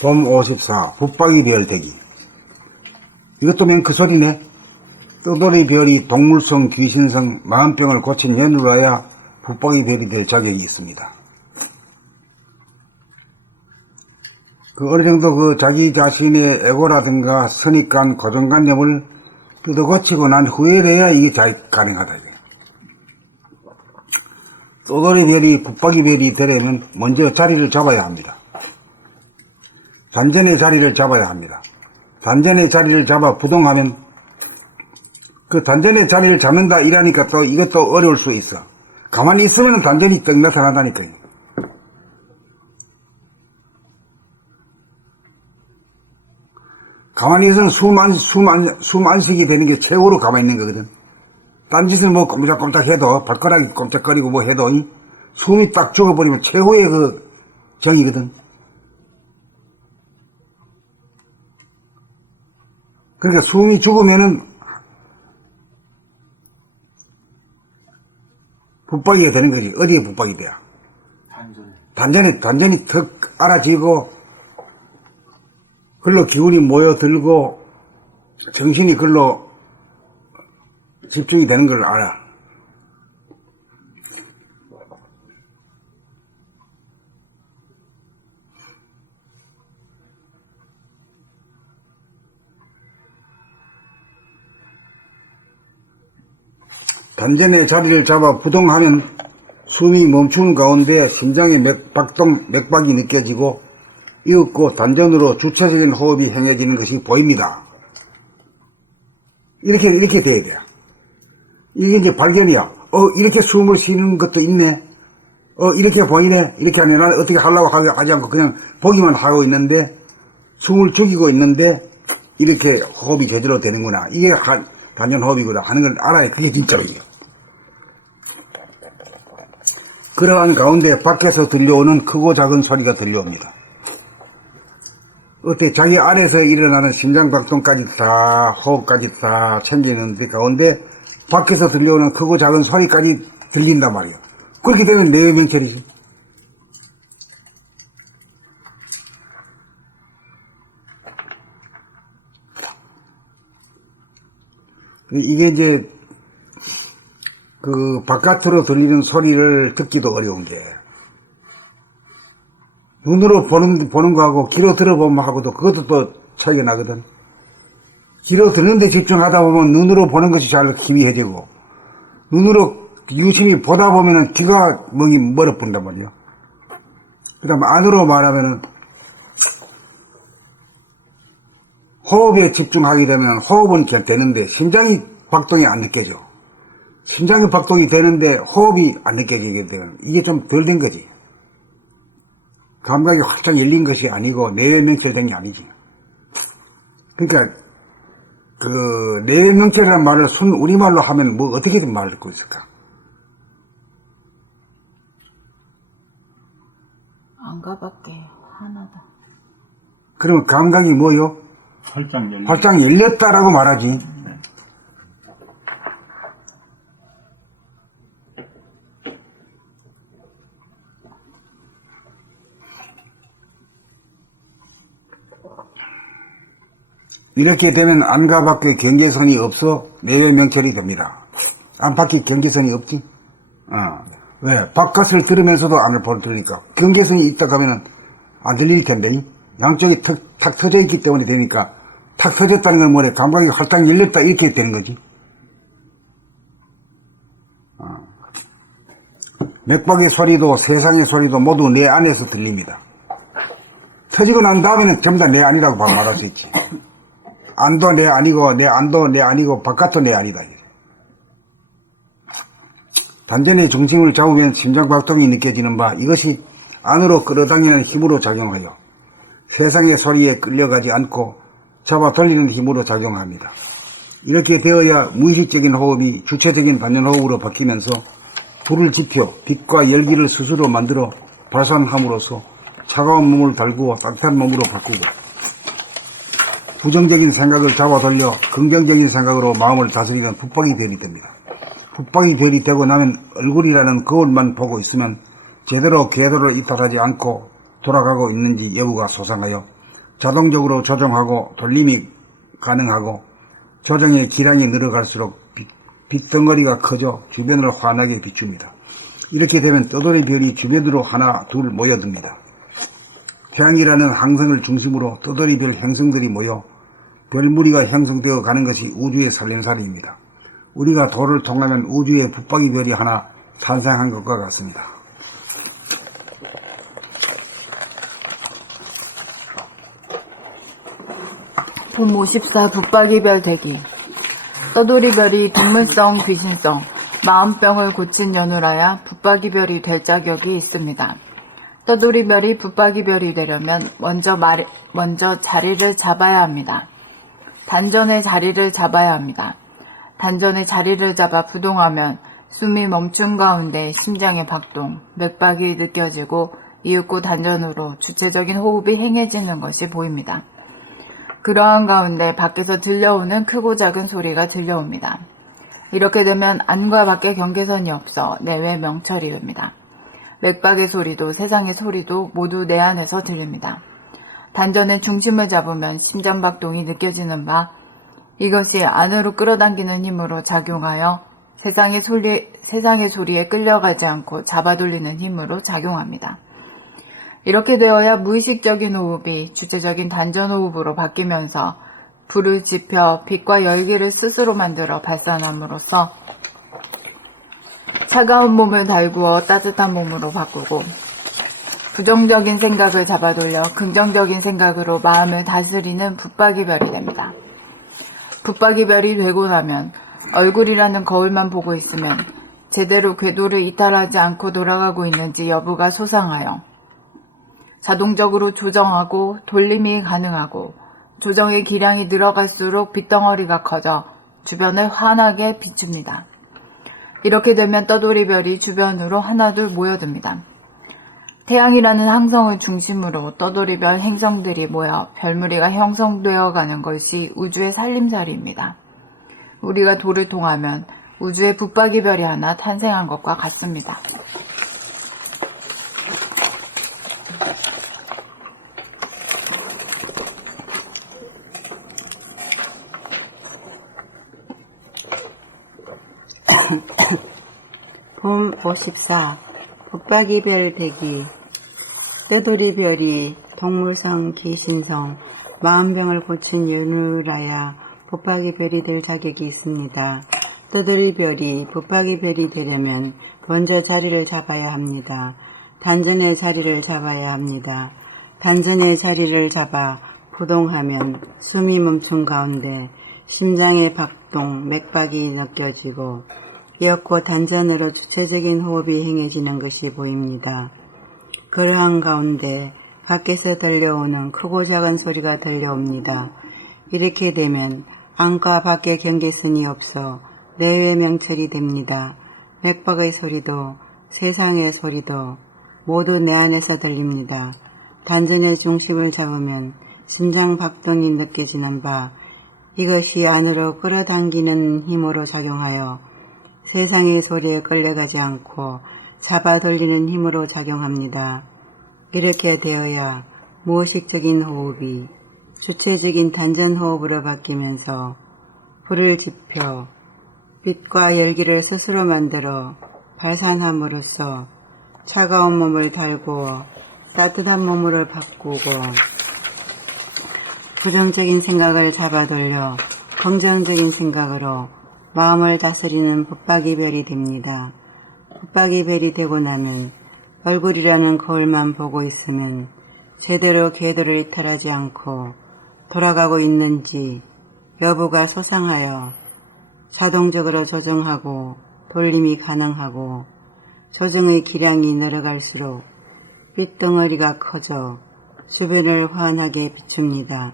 봄 54 붙박이 별 대기. 이것도 맨 그 소리네. 떠돌이 별이 동물성 귀신성 마음병을 고친 연우라야 붙박이 별이 될 자격이 있습니다. 그 어느 정도 그 자기 자신의 에고라든가 선입관 고정관념을 뜯어고치고 난 후에야 이게 가능하다. 떠돌이 별이 붙박이 별이 되려면 먼저 자리를 잡아야 합니다. 단전의 자리를 잡아야 합니다. 단전의 자리를 잡아 부동하면 그 단전의 자리를 잡는다 이러니까 또 이것도 어려울 수 있어. 가만히 있으면 단전이 떡 나타난다니까요. 가만히 있으면 숨 안식이 되는 게 최고로 가만히 있는 거거든. 딴짓을 뭐 꼼짝꼼짝 해도, 발가락이 꼼짝거리고 뭐 해도, 숨이 딱 죽어버리면 최고의 그 정이거든. 그러니까 숨이 죽으면은 붙박이가 되는 거지. 어디에 붙박이 돼야? 단전이 턱 알아지고, 글로 기운이 모여들고, 정신이 글로 집중이 되는 걸 알아. 단전의 자리를 잡아 부동하면 숨이 멈춘 가운데 심장의 맥박이 느껴지고 이윽고 단전으로 주체적인 호흡이 행해지는 것이 보입니다. 이렇게 돼야 돼요. 이게 이제 발견이야. 이렇게 숨을 쉬는 것도 있네. 이렇게 보이네. 이렇게 하네. 나는 어떻게 하려고 하지 않고 그냥 보기만 하고 있는데, 숨을 죽이고 있는데, 이렇게 호흡이 제대로 되는구나. 이게 단전 호흡이구나 하는 걸 알아야 그게 진짜로요. 그러한 가운데 밖에서 들려오는 크고 작은 소리가 들려옵니다. 어때? 자기 안에서 일어나는 심장박동까지 다, 호흡까지 다 챙기는데 가운데 밖에서 들려오는 크고 작은 소리까지 들린단 말이에요. 그렇게 되면 내외명철이지. 이게 이제 그 바깥으로 들리는 소리를 듣기도 어려운 게 눈으로 보는 거하고 귀로 들어보면 하고도 그것도 또 차이가 나거든. 귀로 듣는 데 집중하다 보면 눈으로 보는 것이 잘 희미해지고 눈으로 유심히 보다 보면은 귀가 멍이 멀어본단 말이야. 그 다음 안으로 말하면은 호흡에 집중하게 되면 호흡은 그냥 되는데 심장이 박동이 안 느껴져. 심장의 박동이 되는데 호흡이 안 느껴지게 되면 이게 좀 덜 된 거지. 감각이 활짝 열린 것이 아니고 내외명철된 게 아니지. 그러니까 그 내외명철이라는 말을 순 우리말로 하면 뭐 어떻게든 말할 수 있을까? 안가밖에 하나다. 그러면 감각이 뭐요? 활짝 열렸다라고 말하지. 이렇게 되면 안과 밖에 경계선이 없어 내외명철이 됩니다. 안팎에 경계선이 없지? 왜? 바깥을 들으면서도 안을 들으니까. 경계선이 있다 하면은 안 들릴 텐데, 양쪽이 탁 터져 있기 때문에 되니까, 탁 터졌다는 건 뭐래? 감각이 활짝 열렸다, 이렇게 되는 거지. 맥박의 소리도 세상의 소리도 모두 내 안에서 들립니다. 터지고 난 다음에는 전부 다 내 안이라고 바로 말할 수 있지. 안도 내 아니고, 내 안도 내 아니고, 바깥도 내 아니다. 단전의 중심을 잡으면 심장박동이 느껴지는 바, 이것이 안으로 끌어당기는 힘으로 작용하여 세상의 소리에 끌려가지 않고 잡아 돌리는 힘으로 작용합니다. 이렇게 되어야 무의식적인 호흡이 주체적인 단전호흡으로 바뀌면서 불을 지펴 빛과 열기를 스스로 만들어 발산함으로써 차가운 몸을 달구어 따뜻한 몸으로 바꾸고 부정적인 생각을 잡아 돌려 긍정적인 생각으로 마음을 다스리는 붙박이 별이 됩니다. 붙박이 별이 되고 나면 얼굴이라는 거울만 보고 있으면 제대로 궤도를 이탈하지 않고 돌아가고 있는지 여부가 소상하여 자동적으로 조정하고 돌림이 가능하고 조정의 기량이 늘어갈수록 빛덩어리가 커져 주변을 환하게 비춥니다. 이렇게 되면 떠돌이 별이 주변으로 하나 둘 모여듭니다. 태양이라는 항성을 중심으로 떠돌이 별 행성들이 모여 별무리가 형성되어 가는 것이 우주의 살림살이입니다. 우리가 도를 통하면 우주의 붙박이 별이 하나 탄생한 것과 같습니다. 봄 54 붙박이별 대기. 떠돌이별이 동물성, 귀신성, 마음병을 고친 연우라야 붙박이별이 될 자격이 있습니다. 떠돌이별이 붙박이별이 되려면 먼저 자리를 잡아야 합니다. 단전의 자리를 잡아야 합니다. 단전의 자리를 잡아 부동하면 숨이 멈춘 가운데 심장의 박동, 맥박이 느껴지고 이윽고 단전으로 주체적인 호흡이 행해지는 것이 보입니다. 그러한 가운데 밖에서 들려오는 크고 작은 소리가 들려옵니다. 이렇게 되면 안과 밖의 경계선이 없어 내외 명철이 됩니다. 맥박의 소리도 세상의 소리도 모두 내 안에서 들립니다. 단전의 중심을 잡으면 심장박동이 느껴지는 바 이것이 안으로 끌어당기는 힘으로 작용하여 세상의 소리에 끌려가지 않고 잡아돌리는 힘으로 작용합니다. 이렇게 되어야 무의식적인 호흡이 주체적인 단전호흡으로 바뀌면서 불을 지펴 빛과 열기를 스스로 만들어 발산함으로써 차가운 몸을 달구어 따뜻한 몸으로 바꾸고 부정적인 생각을 잡아돌려 긍정적인 생각으로 마음을 다스리는 붙박이별이 됩니다. 붙박이별이 되고 나면 얼굴이라는 거울만 보고 있으면 제대로 궤도를 이탈하지 않고 돌아가고 있는지 여부가 소상하여 자동적으로 조정하고 돌림이 가능하고 조정의 기량이 늘어갈수록 빛덩어리가 커져 주변을 환하게 비춥니다. 이렇게 되면 떠돌이별이 주변으로 하나둘 모여듭니다. 태양이라는 항성을 중심으로 떠돌이별 행성들이 모여 별무리가 형성되어 가는 것이 우주의 살림살이입니다. 우리가 도를 통하면 우주의 붙박이별이 하나 탄생한 것과 같습니다. 봄 54 붙박이별 대기. 떠돌이별이 동물성, 귀신성, 마음병을 고친 연우라야 붙박이별이 될 자격이 있습니다. 떠돌이별이 붙박이별이 되려면 먼저 자리를 잡아야 합니다. 단전의 자리를 잡아야 합니다. 단전의 자리를 잡아 부동하면 숨이 멈춘 가운데 심장의 박동, 맥박이 느껴지고 이윽고 단전으로 주체적인 호흡이 행해지는 것이 보입니다. 그러한 가운데 밖에서 들려오는 크고 작은 소리가 들려옵니다. 이렇게 되면 안과 밖의 경계선이 없어 내외 명철이 됩니다. 맥박의 소리도 세상의 소리도 모두 내 안에서 들립니다. 단전의 중심을 잡으면 심장 박동이 느껴지는 바 이것이 안으로 끌어당기는 힘으로 작용하여 세상의 소리에 끌려가지 않고 잡아 돌리는 힘으로 작용합니다. 이렇게 되어야 무의식적인 호흡이 주체적인 단전호흡으로 바뀌면서 불을 지펴 빛과 열기를 스스로 만들어 발산함으로써 차가운 몸을 달고 따뜻한 몸으로 바꾸고 부정적인 생각을 잡아돌려 긍정적인 생각으로 마음을 다스리는 붙박이별이 됩니다. 붙박이별이 되고 나면 얼굴이라는 거울만 보고 있으면 제대로 궤도를 이탈하지 않고 돌아가고 있는지 여부가 소상하여 자동적으로 조정하고 돌림이 가능하고 조정의 기량이 늘어갈수록 빛덩어리가 커져 주변을 환하게 비춥니다.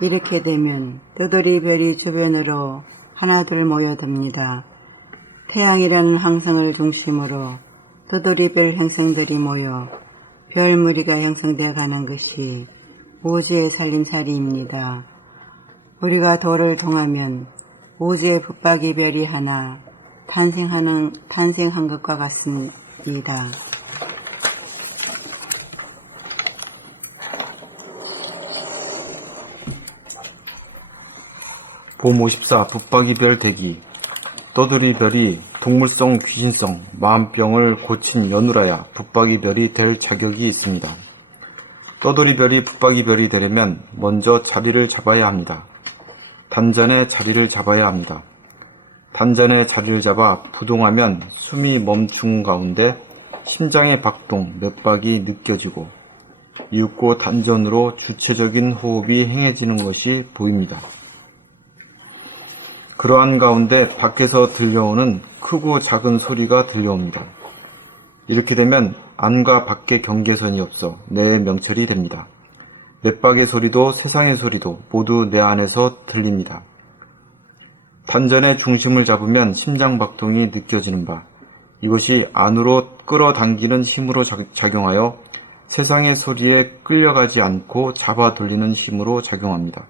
이렇게 되면 떠돌이별이 주변으로 하나둘 모여듭니다. 태양이라는 항성을 중심으로 떠돌이별 행성들이 모여 별무리가 형성되어 가는 것이 우주의 살림살이입니다. 우리가 도를 통하면 우주의 붙박이별이 하나 탄생한 것과 같습니다. 봄 54 붙박이별 대기 떠돌이별이 동물성 귀신성 마음병을 고친 연우라야 붙박이별이 될 자격이 있습니다. 떠돌이별이 붙박이별이 되려면 먼저 자리를 잡아야 합니다. 단전에 자리를 잡아야 합니다. 단전에 자리를 잡아 부동하면 숨이 멈춘 가운데 심장의 박동, 맥박이 느껴지고 이윽고 단전으로 주체적인 호흡이 행해지는 것이 보입니다. 그러한 가운데 밖에서 들려오는 크고 작은 소리가 들려옵니다. 이렇게 되면 안과 밖의 경계선이 없어 내 명철이 됩니다. 맥박의 소리도 세상의 소리도 모두 내 안에서 들립니다. 단전의 중심을 잡으면 심장박동이 느껴지는 바 이것이 안으로 끌어당기는 힘으로 작용하여 세상의 소리에 끌려가지 않고 잡아 돌리는 힘으로 작용합니다.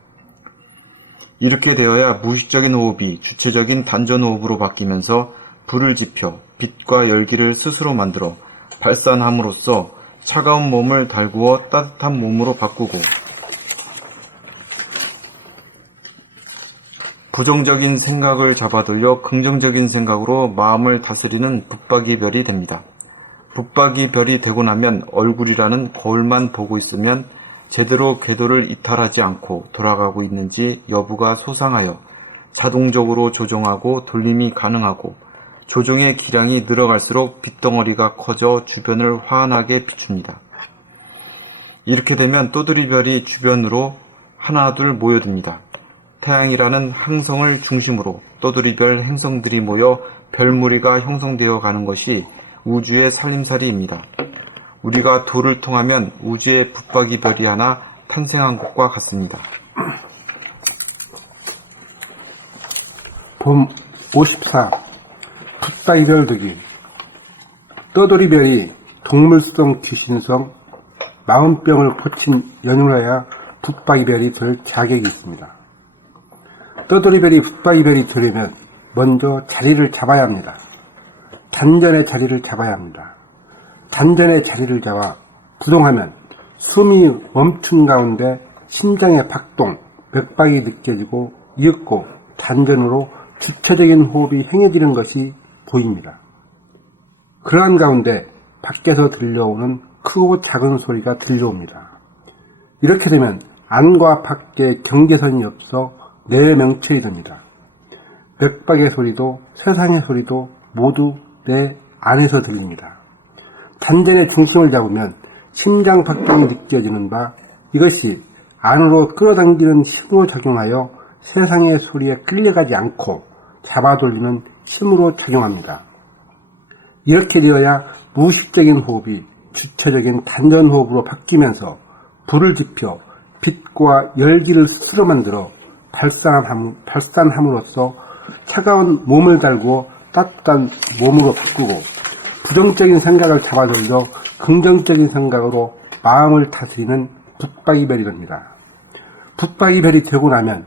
이렇게 되어야 무의식적인 호흡이 주체적인 단전호흡으로 바뀌면서 불을 지펴 빛과 열기를 스스로 만들어 발산함으로써 차가운 몸을 달구어 따뜻한 몸으로 바꾸고 부정적인 생각을 잡아들여 긍정적인 생각으로 마음을 다스리는 붙박이별이 됩니다. 붙박이별이 되고 나면 얼굴이라는 거울만 보고 있으면 제대로 궤도를 이탈하지 않고 돌아가고 있는지 여부가 소상하여 자동적으로 조정하고 돌림이 가능하고 조종의 기량이 늘어갈수록 빛덩어리가 커져 주변을 환하게 비춥니다. 이렇게 되면 떠돌이별이 주변으로 하나둘 모여듭니다. 태양이라는 항성을 중심으로 떠돌이별 행성들이 모여 별무리가 형성되어 가는 것이 우주의 살림살이입니다. 우리가 도를 통하면 우주의 붙박이별이 하나 탄생한 것과 같습니다. 봄 54 붙박이별 되기 떠돌이별이 동물성 귀신성 마음병을 고친 연우라야 붙박이별이 될 자격이 있습니다. 떠돌이별이 붙박이별이 되려면 먼저 자리를 잡아야 합니다. 단전의 자리를 잡아야 합니다. 단전의 자리를 잡아 부동하면 숨이 멈춘 가운데 심장의 박동, 맥박이 느껴지고 이윽고 단전으로 주체적인 호흡이 행해지는 것이 보입니다. 그러한 가운데 밖에서 들려오는 크고 작은 소리가 들려옵니다. 이렇게 되면 안과 밖의 경계선이 없어 내 명철이 됩니다. 맥박의 소리도 세상의 소리도 모두 내 안에서 들립니다. 단전의 중심을 잡으면 심장 박동이 느껴지는 바 이것이 안으로 끌어당기는 힘으로 작용하여 세상의 소리에 끌려가지 않고 잡아돌리는 힘으로 작용합니다. 이렇게 되어야 무의식적인 호흡이 주체적인 단전호흡으로 바뀌면서 불을 지펴 빛과 열기를 스스로 만들어 발산함으로써 차가운 몸을 달구어 따뜻한 몸으로 바꾸고 부정적인 생각을 잡아들여 긍정적인 생각으로 마음을 다스리는 붙박이별이 됩니다. 붙박이별이 되고 나면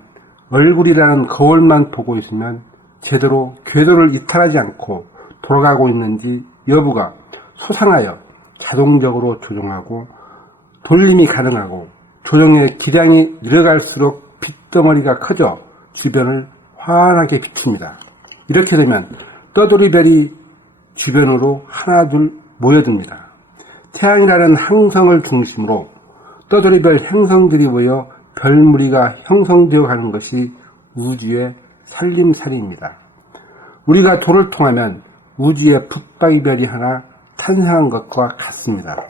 얼굴이라는 거울만 보고 있으면 제대로 궤도를 이탈하지 않고 돌아가고 있는지 여부가 소상하여 자동적으로 조정하고 돌림이 가능하고 조정의 기량이 늘어갈수록 빛덩어리가 커져 주변을 환하게 비춥니다. 이렇게 되면 떠돌이별이 주변으로 하나둘 모여듭니다. 태양이라는 항성을 중심으로 떠돌이별 행성들이 모여 별무리가 형성되어 가는 것이 우주의 살림살이입니다. 우리가 도를 통하면 우주의 붙박이별이 하나 탄생한 것과 같습니다.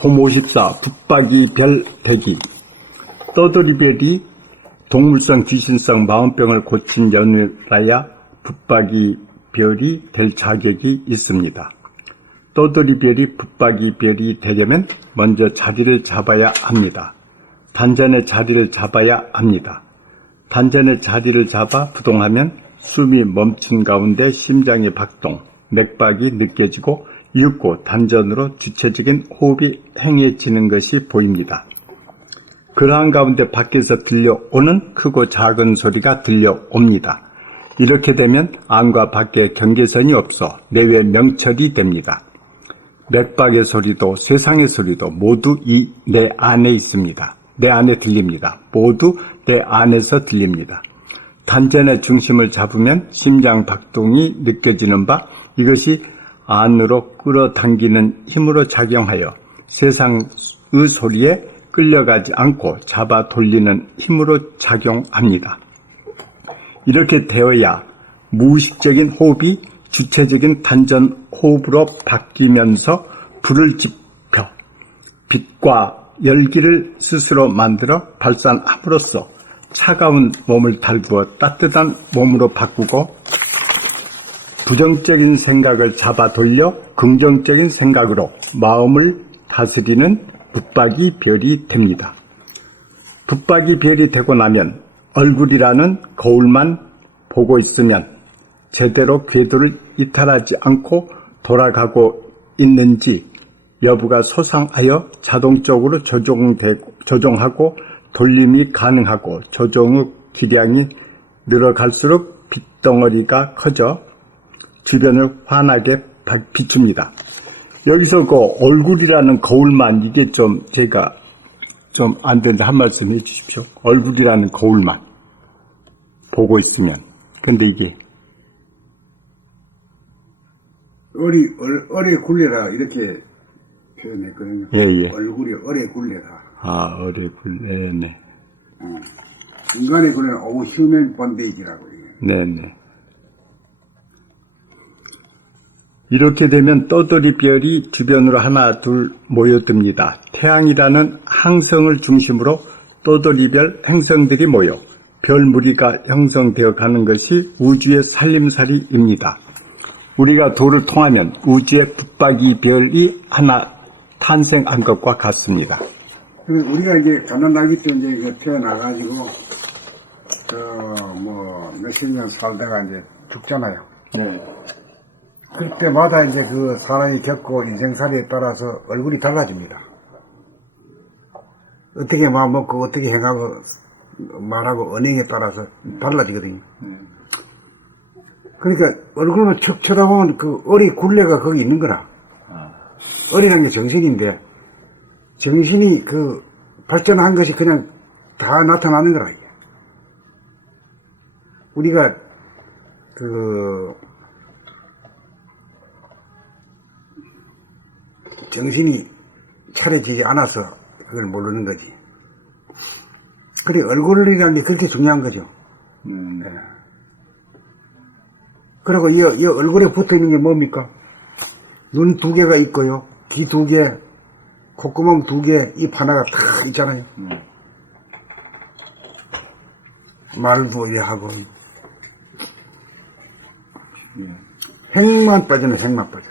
봄 54 붙박이별 대기 떠돌이별이 동물성 귀신성 마음병을 고친 연우라야 붙박이별이 될 자격이 있습니다. 떠돌이별이 붙박이별이 되려면 먼저 자리를 잡아야 합니다. 단전의 자리를 잡아야 합니다. 단전의 자리를 잡아 부동하면 숨이 멈춘 가운데 심장의 박동, 맥박이 느껴지고 이윽고 단전으로 주체적인 호흡이 행해지는 것이 보입니다. 그러한 가운데 밖에서 들려오는 크고 작은 소리가 들려옵니다. 이렇게 되면 안과 밖의 경계선이 없어 내외 명철이 됩니다. 맥박의 소리도 세상의 소리도 모두 이 내 안에 있습니다. 내 안에 들립니다. 모두 내 안에서 들립니다. 단전의 중심을 잡으면 심장 박동이 느껴지는 바 이것이 안으로 끌어당기는 힘으로 작용하여 세상의 소리에 끌려가지 않고 잡아 돌리는 힘으로 작용합니다. 이렇게 되어야 무의식적인 호흡이 주체적인 단전 호흡으로 바뀌면서 불을 지펴 빛과 열기를 스스로 만들어 발산함으로써 차가운 몸을 달구어 따뜻한 몸으로 바꾸고 부정적인 생각을 잡아 돌려 긍정적인 생각으로 마음을 다스리는 붙박이 별이 됩니다. 붙박이 별이 되고 나면 얼굴이라는 거울만 보고 있으면 제대로 궤도를 이탈하지 않고 돌아가고 있는지 여부가 소상하여 자동적으로 조종하고 돌림이 가능하고 조종의 기량이 늘어갈수록 빛덩어리가 커져 주변을 환하게 비춥니다. 여기서 그 얼굴이라는 거울만 이게 좀 제가 좀 안 되는데 한 말씀 해 주십시오. 얼굴이라는 거울만 보고 있으면. 근데 이게 어리 굴레라 이렇게 표현했거든요. 예. 얼굴이 어리 굴레다. 아, 네네. 인간의 굴레는 오브 휴먼 번데이지라고 해요. 네네. 이렇게 되면 떠돌이 별이 주변으로 하나 둘 모여듭니다. 태양이라는 항성을 중심으로 떠돌이별 행성들이 모여 별 무리가 형성되어 가는 것이 우주의 살림살이입니다. 우리가 도를 통하면 우주의 붙박이 별이 하나 탄생한 것과 같습니다. 우리가 이제 가난하기 때문에 이제 태어나가지고 몇십 년 살다가 이제 죽잖아요. 네. 그때마다 이제 그 사람이 겪고 인생살이에 따라서 얼굴이 달라집니다. 어떻게 마음먹고 어떻게 행하고 말하고 언행에 따라서 달라지거든요. 그러니까 얼굴만 척 쳐다보면 그 어리 굴레가 거기 있는 거라. 어리라는 게 정신인데 정신이 그 발전한 것이 그냥 다 나타나는 거라. 이게. 우리가 그 정신이 차려지지 않아서 그걸 모르는 거지. 그래, 얼굴이라는 게 그렇게 중요한 거죠. 네. 그리고 이 얼굴에 붙어 있는 게 뭡니까? 눈 두 개가 있고요. 귀 두 개, 콧구멍 두 개, 입 하나가 탁 있잖아요. 말도 이래 하고. 행만 빠지는 행만 빠져.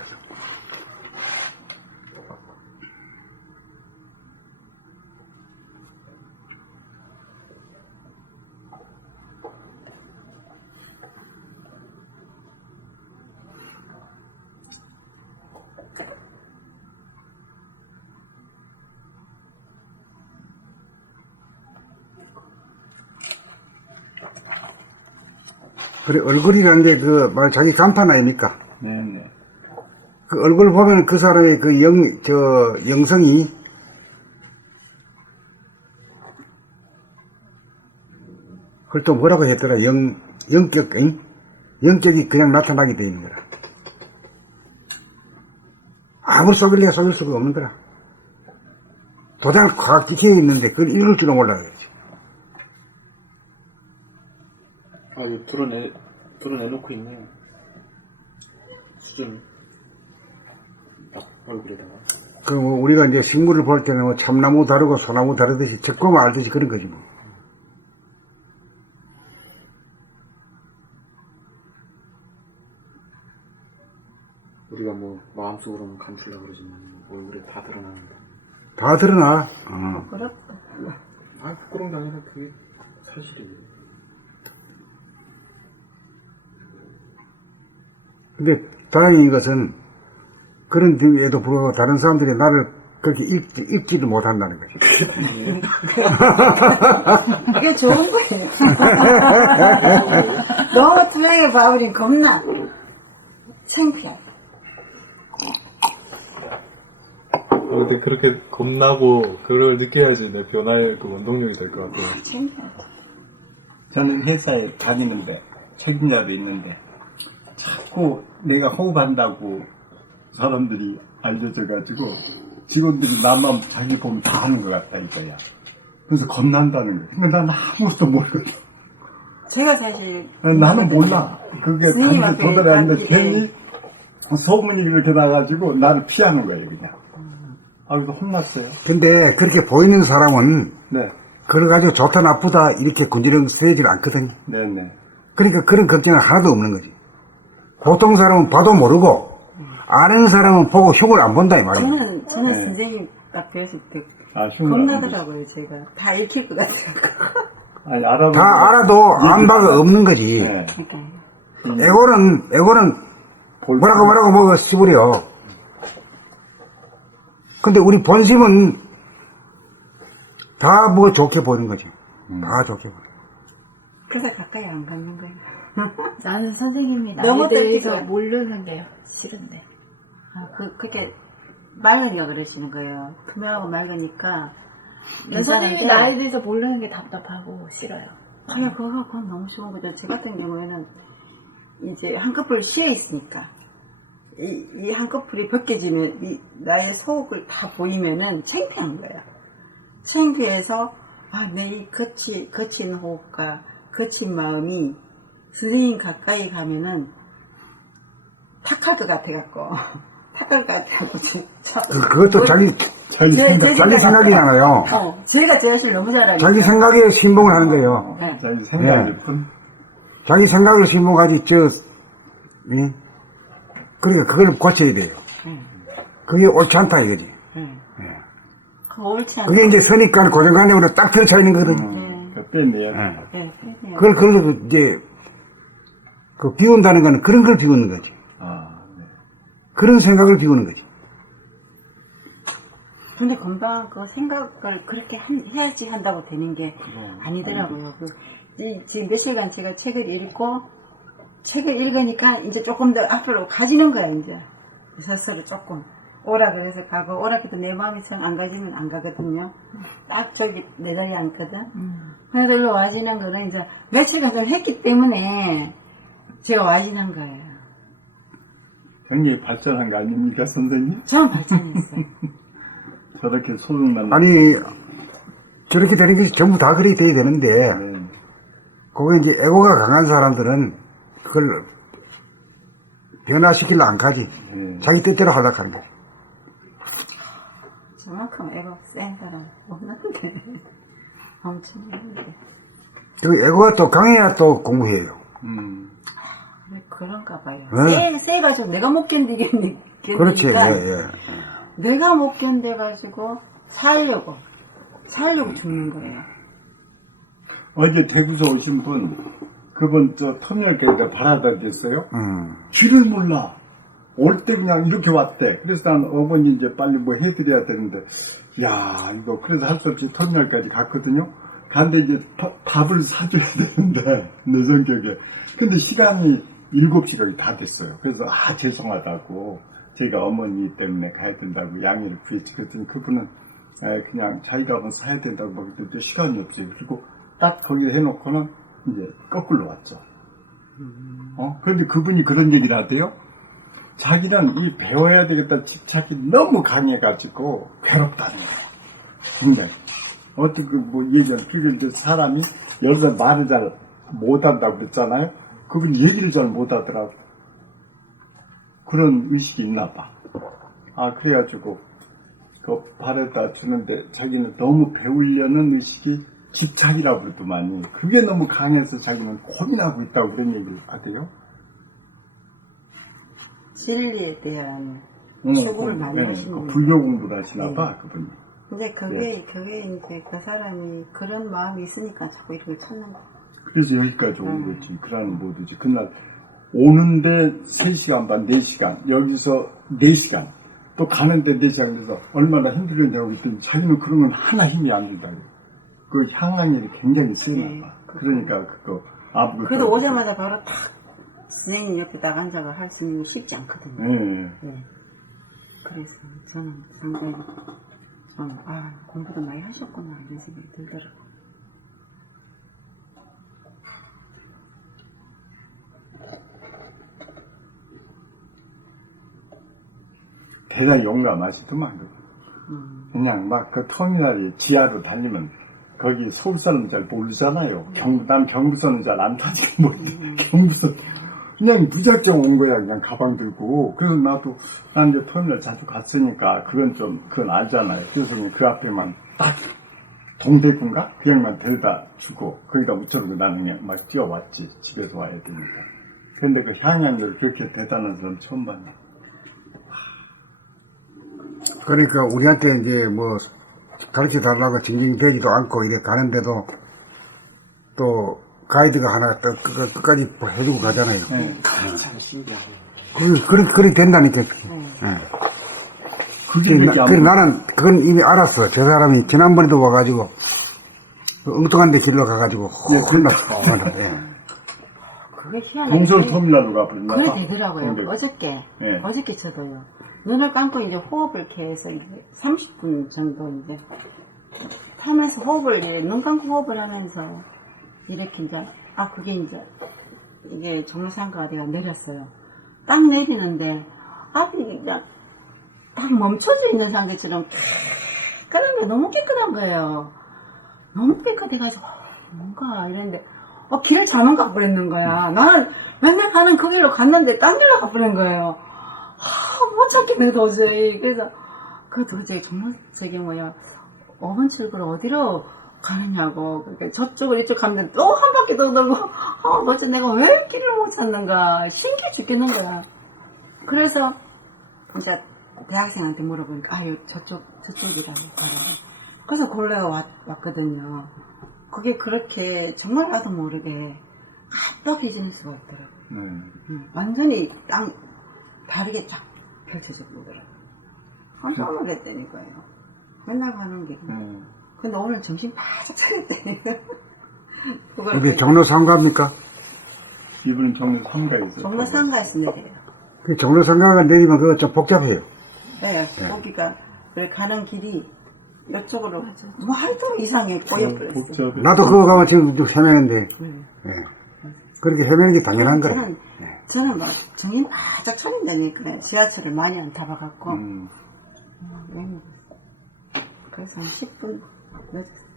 그래, 얼굴이라는 게 자기 간판 아닙니까? 네네. 그 얼굴 보면 그 사람의 그 영성이 그걸 또 뭐라고 했더라? 영격이 그냥 나타나게 돼 있는 거라. 아무리 속일래야 속일 수가 없는 거라. 도장을 꽉 찍혀 있는데 그걸 읽을 줄은 몰라야지. 아, 이거 드러내놓고 있네요. 수준. 얼굴에다가. 그럼 우리가 이제 식물을 볼 때는 뭐 참나무 다르고 소나무 다르듯이 적고만 알듯이 그런 거지 뭐. 우리가 뭐 마음속으로는 감추려고 그러지만 얼굴에 다 드러나는데. 다 드러나. 아, 부끄러운 게 아니라 그게 사실이에요. 근데 다행인 것은 그런 뒤에도 불구하고 다른 사람들이 나를 그렇게 읽지도 못한다는 거지. 그게 좋은 거예요. 너무 투명하게 봐버리면 겁나 창피해. 근데 그렇게 겁나고 그걸 느껴야지 내 변화의 그 원동력이 될 것 같아요. 창피하다. 저는 회사에 다니는데 책임자도 있는데 자꾸 내가 호흡한다고 사람들이 알려져가지고 직원들이 나만 자기 보면 다 하는 것 같다 이거야. 그래서 겁난다는 거야. 근데 나는 아무것도 모르거든. 제가 사실 나는 몰라. 그게 스님 단지 앞에 도달하는데 딱 괜히 소문이 그렇게 나가지고 나를 피하는 거예요 그냥. 아, 그래서 혼났어요. 근데 그렇게 보이는 사람은 네, 그걸 가지고 좋다 나쁘다 이렇게 군지렁쓰지 않거든. 네네. 그러니까 그런 걱정은 하나도 없는 거지. 보통 사람은 봐도 모르고 아는 사람은 보고 흉을 안 본다 이 말이야. 저는 네. 선생님 딱 배웠을 때 아, 흉을 안 보지. 겁나더라고요. 제가 다 읽힐 것 같아요. 아니, 알아보고. 다 알아도 안 바가 없는 거지. 네. 그러니까 애고는 뭐라고 씹으려. 근데 우리 본심은 다 뭐 좋게 보이는 거지. 다 좋게 보여. 그래서 가까이 안 가는 거예요. 나는 선생님이 나에 너무 대해서 뜯기죠. 모르는 게 싫은데. 그게 맑으니까 그러시는 거예요. 투명하고 맑으니까. 선생님이 괜찮은데 나에 대해서 모르는 게 답답하고 싫어요. 그건 너무 좋은 거죠. 저 같은 경우에는 이제 한꺼풀 쉬어 있으니까 이 한꺼풀이 벗겨지면 나의 속을 다 보이면은 창피한 거예요. 창피해서 내 이 거친 호흡과 거친 마음이 선생님 가까이 가면은 탁할 것 같아갖고 탁할 것 같아갖고 진짜 그것도 자기 생각이잖아요. 제가 제 자신을 너무 잘 알죠. 자기 생각에 신봉을 하는 거예요. 네. 자기 생각일 네. 뿐. 자기 생각을 신봉하지, 그러니까 그걸 고쳐야 돼요. 그게 옳지 않다 이거지. 옳지 않아요. 그게 이제 선입관, 고정관념으로 딱 펼쳐 있는 거거든요. 빼내야 네. 돼. 그래서 이제, 비운다는 거는 그런 걸 비우는 거지. 아, 네. 그런 생각을 비우는 거지. 근데 금방 그 생각을 그렇게 해야지 한다고 되는 게 아니더라고요. 지금 며칠간 제가 책을 읽으니까 이제 조금 더 앞으로 가지는 거야, 이제. 스스로 조금. 오라 그래서 가고, 오라 해도 내 마음이 참 안 가지면 안 가거든요. 딱 저기 내 자리에 앉거든. 그래도 일로 와지는 거는 이제 며칠간 좀 했기 때문에 제가 와지는 거예요. 굉장히 발전한 거 아닙니까, 선생님? 저는 발전했어요. 저렇게 소중한. 아니, 저렇게 되는 게 전부 다 그렇게 돼야 되는데, 네. 그거 이제 애고가 강한 사람들은 그걸 변화시키려 안 가지. 자기 뜻대로 하려고 하는 거지. 저만큼 애가 센 사람 없는데. 엄청 있는데. 그 애고가 또 강해야 또 공부해요. 왜 그런가 봐요. 네. 세가지고 내가 못 견디겠니? 그렇지, 예. 내가 못 견뎌가지고 살려고 죽는 거예요. 어제 대구서 오신 분, 그분 터미널까지 바라다 됐어요? 음. 길을 몰라. 올 때 그냥 이렇게 왔대. 그래서 난 어머니 이제 빨리 뭐 해드려야 되는데, 이거 그래서 할 수 없이 터미널까지 갔거든요. 갔는데 이제 밥을 사줘야 되는데, 내 성격에. 근데 시간이 7시가 다 됐어요. 그래서 죄송하다고 제가 어머니 때문에 가야 된다고 양해를 구했지. 그랬더니 그분은 그냥 자기가 한번 사야 된다고 막 그랬더니 시간이 없어요. 그리고 딱 거기다 해놓고는 이제 거꾸로 왔죠. 그런데 그분이 그런 얘기를 하대요. 자기는 이 배워야 되겠다 집착이 너무 강해가지고 괴롭다는 거예요. 굉장히. 어떻게 그게 이제 사람이 여기서 말을 잘 못한다고 그랬잖아요. 그분이 얘기를 잘 못하더라고. 그런 의식이 있나 봐. 그래가지고 그 발에다 주는데 자기는 너무 배우려는 의식이 집착이라고 그러더만요. 그게 너무 강해서 자기는 고민하고 있다고 그런 얘기를 하대요. 진리에 대한 추구를 많이 하시는 그 불교 공부를 하시나 봐, 그분이. 근데 그게 이제 그 사람이 그런 마음이 있으니까 자꾸 이런 걸 찾는 거야. 그래서 여기까지 온 거지. 그러는 못 오지. 그날 오는데 3시간 반, 4시간. 여기서 4시간. 또 가는데 4시간에서 얼마나 힘들었냐고 했더니 자기는 그런 건 하나 힘이 안 든다고. 그 향앙이 굉장히 세나 봐. 그러니까 그거 그래도 오자마자 바로 탁 선생님 옆에 딱 앉아가 할 수 있는 게 쉽지 않거든요. 예. 네. 그래서 저는 상당히 좀 공부도 많이 하셨구나 이런 생각이 들더라고요. 대단히 용감하시더만. 그냥 막 그 터미널이 지하로 달리면 거기 서울 사람 잘 모르잖아요. 난 경부선은 잘 안 타지는 모르는데 경부선 그냥 무작정 온 거야. 그냥 가방 들고. 그래서 난 이제 터미널 자주 갔으니까 그건 알잖아요. 그래서 그냥 그 앞에만 딱 동대구인가? 그냥만 데려다 주고 거기다 묻혀놓고 나는 그냥 막 뛰어왔지. 집에서 와야 되니까. 그런데 그 향연을 그렇게 대단한 사람 처음 봤네. 그러니까 우리한테 이제 뭐 가르쳐 달라고 징징대지도 않고 이렇게 가는데도 또 가이드가 하나 또 끝까지 해주고 가잖아요. 참 신기하네. 그렇게 된다니까. 그게 이렇게 그래 나는 그건 이미 알았어. 저 사람이 지난번에도 와가지고 엉뚱한 데 길러 가가지고 혼났어. 그게 희한하게 동설 터미널로 가버렸나? 그래 되더라고요. 동대구. 어저께 저도요. 눈을 감고 이제 호흡을 이렇게 해서 이제 30분 정도 이제 타면서 눈 감고 호흡을 하면서 이렇게 이제 그게 이제 이게 정상가 어디가 내렸어요. 딱 내리는데 앞이 이제 딱 멈춰져 있는 상태처럼 그런 게 너무 깨끗한 거예요. 너무 깨끗해가지고 뭔가 이랬는데 길을 잘못 가버렸는 거야. 나는 맨날 가는 그 길로 갔는데 딴 길로 가버린 거예요. 못 찾겠네 도저히. 그래서 도저히 정말 저게 5번 출구를 어디로 가느냐고. 그러니까 저쪽을 이쪽 가면 또 한 바퀴 더 돌고 벌써 내가 왜 길을 못 찾는가 신기해 죽겠는 거야. 그래서 이제 대학생한테 물어보니까 저쪽이라고 가라고. 그래서 골래가 왔거든요. 그게 그렇게 정말 나도 모르게 깜빡해지는 수가 있더라고요. 완전히 다르게 쫙 펼쳐져 보더라고요. 깜짝 놀랐다니까요. 맨날 가는 게. 근데 오늘 정신 바짝 차렸다니까. 이게 종로 상가입니까? 이분은 종로 상가에서. 종로 상가에서 내려요. 그 종로 상가가 내리면 그거 좀 복잡해요. 네, 거기가 가는 길이 이쪽으로 뭐 하여튼 이상해 꼬여버렸어. 나도 그거 가면 지금 좀 헤매는데. 그렇게 헤매는 게 당연한 거예요. 저는 막 정신 바짝 차린다니까. 지하철을 많이 안 타봐갖고. 그래서 한 10분 늦었어요.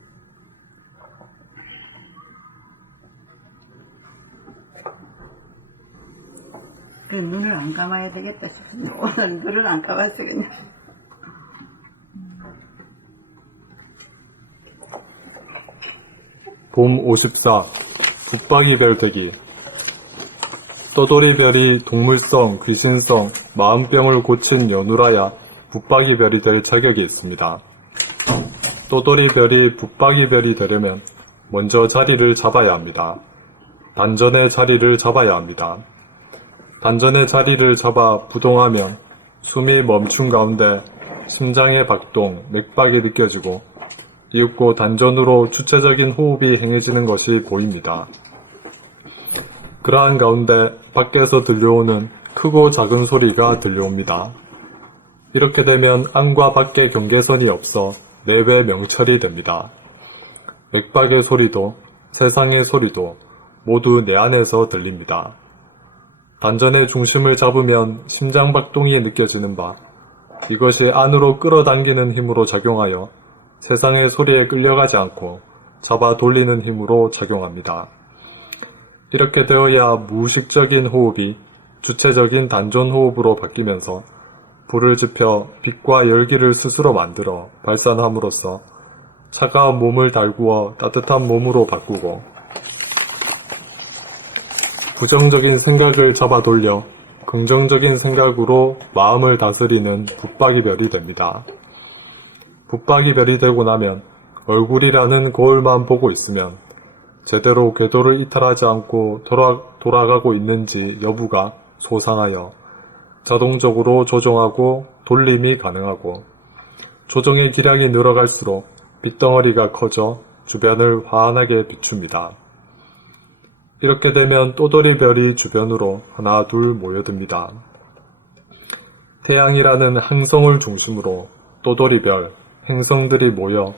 그래, 눈을 안 감아야 되겠다 싶은데 오늘 눈을 안 감았어 그냥. 봄 54 붙박이별 대기. 떠돌이별이 동물성, 귀신성, 마음병을 고친 연우라야 붙박이별이 될 자격이 있습니다. 떠돌이별이 붙박이별이 되려면 먼저 자리를 잡아야 합니다. 단전의 자리를 잡아야 합니다. 단전의 자리를 잡아 부동하면 숨이 멈춘 가운데 심장의 박동, 맥박이 느껴지고 이윽고 단전으로 주체적인 호흡이 행해지는 것이 보입니다. 그러한 가운데 밖에서 들려오는 크고 작은 소리가 들려옵니다. 이렇게 되면 안과 밖의 경계선이 없어 내외 명철이 됩니다. 맥박의 소리도 세상의 소리도 모두 내 안에서 들립니다. 단전의 중심을 잡으면 심장박동이 느껴지는 바 이것이 안으로 끌어당기는 힘으로 작용하여 세상의 소리에 끌려가지 않고 잡아 돌리는 힘으로 작용합니다. 이렇게 되어야 무의식적인 호흡이 주체적인 단전 호흡으로 바뀌면서 불을 지펴 빛과 열기를 스스로 만들어 발산함으로써 차가운 몸을 달구어 따뜻한 몸으로 바꾸고 부정적인 생각을 잡아 돌려 긍정적인 생각으로 마음을 다스리는 붙박이별이 됩니다. 붙박이별이 되고 나면 얼굴이라는 거울만 보고 있으면 제대로 궤도를 이탈하지 않고 돌아가고 있는지 여부가 소상하여 자동적으로 조정하고 돌림이 가능하고 조종의 기량이 늘어갈수록 빛덩어리가 커져 주변을 환하게 비춥니다. 이렇게 되면 또돌이별이 주변으로 하나 둘 모여듭니다. 태양이라는 항성을 중심으로 또돌이별, 행성들이 모여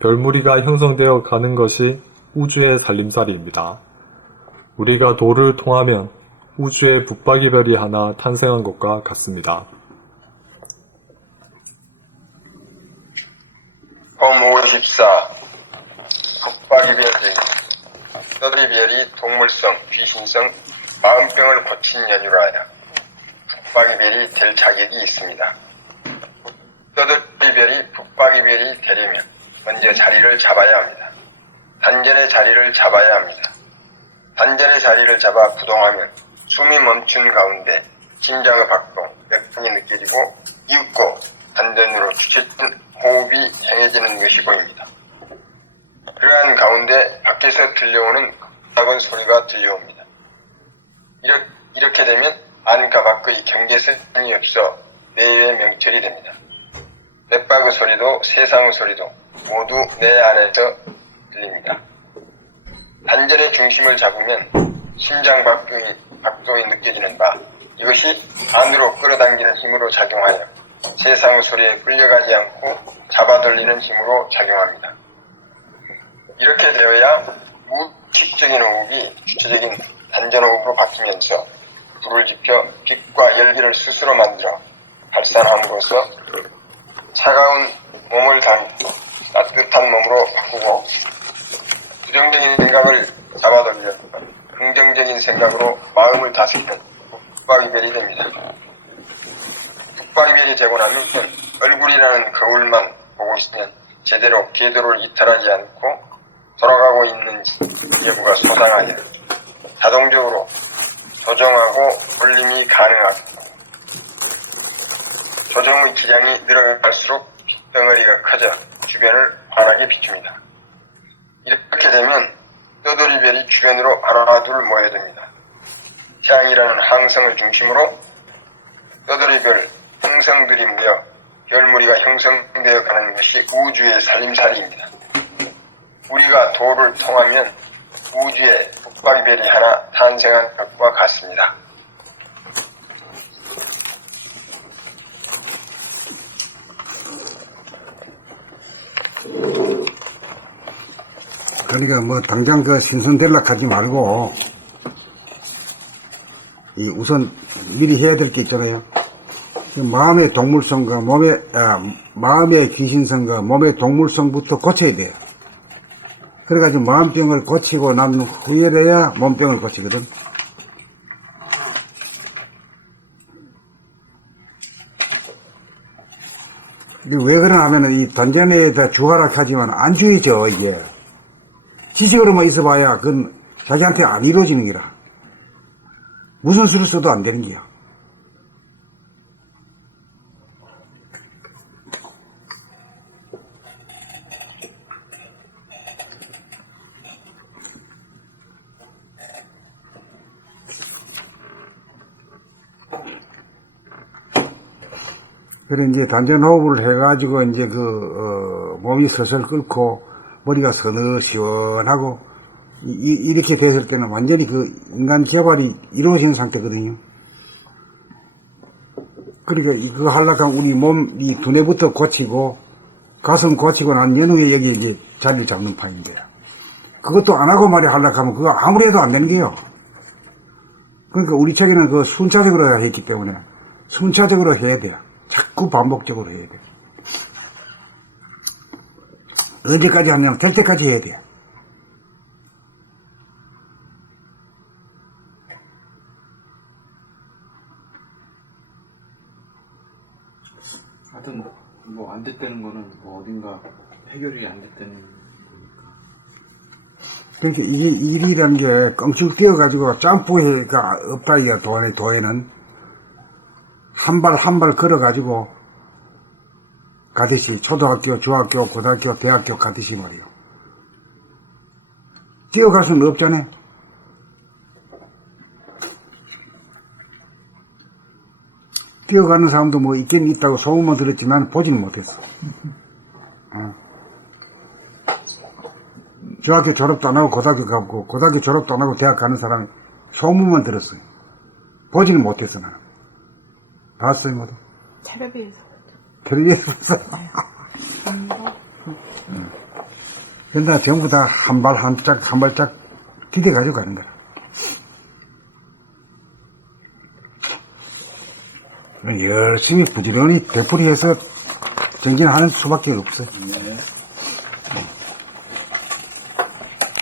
별무리가 형성되어 가는 것이 우주의 살림살이입니다. 우리가 도를 통하면 우주의 붙박이별이 하나 탄생한 것과 같습니다. 홈 54 붙박이별 등 떠돌이별이 동물성, 귀신성, 마음병을 고친 연유라하여 붙박이별이 될 자격이 있습니다. 떠돌이별이 붙박이별이 되려면 먼저 자리를 잡아야 합니다. 단전의 자리를 잡아야 합니다. 단전의 자리를 잡아 부동하면 숨이 멈춘 가운데 심장의 박동, 맥박이 느껴지고 이윽고 단전으로 주체된 호흡이 행해지는 것이 보입니다. 그러한 가운데 밖에서 들려오는 작은 소리가 들려옵니다. 이렇게 되면 안과 밖의 경계선이 없어 내외의 명철이 됩니다. 맥박의 소리도 세상의 소리도 모두 내 안에서 들립니다. 단전의 중심을 잡으면 심장 박동이 느껴지는 바 이것이 안으로 끌어당기는 힘으로 작용하여 세상의 소리에 끌려가지 않고 잡아돌리는 힘으로 작용합니다. 이렇게 되어야 무의식적인 호흡이 주체적인 단전호흡으로 바뀌면서 불을 지펴 빛과 열기를 스스로 만들어 발산함으로써 차가운 몸을 담고 따뜻한 몸으로 바꾸고 부정적인 생각을 잡아돌려 긍정적인 생각으로 마음을 다스리는 붙박이별이 됩니다. 붙박이별이 되고 나면 얼굴이라는 거울만 보고 있으면 제대로 궤도를 이탈하지 않고 돌아가고 있는 여부가 소상하여 자동적으로 조정하고 돌림이 가능하고 조정의 기량이 늘어갈수록 덩어리가 커져 주변을 환하게 비춥니다. 이렇게 되면 떠돌이별이 주변으로 하나 둘 모여듭니다. 태양이라는 항성을 중심으로 떠돌이별 행성들이 모여 별무리가 형성되어 가는 것이 우주의 살림살이입니다. 우리가 도를 통하면 우주에 붙박이별이 하나 탄생한 것과 같습니다. 그러니까 뭐 당장 그 신선될락 하지 말고 이 우선 미리 해야 될 게 있잖아요. 마음의 동물성과 마음의 귀신성과 몸의 동물성부터 고쳐야 돼요. 그래가지고 마음병을 고치고 난 후에야 몸병을 고치거든. 근데 왜 그러나 하면은 이 단전에다 주하락하지만 안 주의죠, 이게. 지식으로만 있어봐야 그건 자기한테 안 이루어지는 기라. 무슨 수를 써도 안 되는 기야. 그래, 이제 단전호흡을 해가지고, 이제 몸이 서슬 끓고, 머리가 서늘시원하고, 이렇게 됐을 때는 완전히 그 인간 개발이 이루어진 상태거든요. 그러니까 그거 하려고 하면 우리 몸, 이 두뇌부터 고치고, 가슴 고치고 난 연후에 여기 이제 자리를 잡는 판인데요. 그것도 안 하고 말이야 하려고 하면 그거 아무리 해도 안 되는 게요. 그러니까 우리 책에는 그 순차적으로 했기 때문에, 순차적으로 해야 돼요. 자꾸 반복적으로 해야 돼. 언제까지 하냐면 될 때까지 해야 돼. 하여튼 뭐 안 됐다는 거는 뭐 어딘가 해결이 안 됐다는 거니까. 그러니까 이게 일이라는 게 껑충 뛰어가지고 점프가 없다 이거 도에는 한 발 한 발 걸어가지고 가듯이 초등학교, 중학교, 고등학교, 대학교 가듯이 말이요. 뛰어갈 수는 없잖아요. 뛰어가는 사람도 뭐 있긴 있다고 소문만 들었지만 보지는 못했어. 중학교 졸업도 안 하고 고등학교 가고 고등학교 졸업도 안 하고 대학 가는 사람이 소문만 들었어요. 보지는 못했어 나는. 봤어요 모두. 텔레비에서. 텔레비에서 봤어. 근데 전부 다 한 발 한 발짝 기대 가지고 가는 거라. 열심히 부지런히 되풀이해서 전진하는 수밖에 없어요.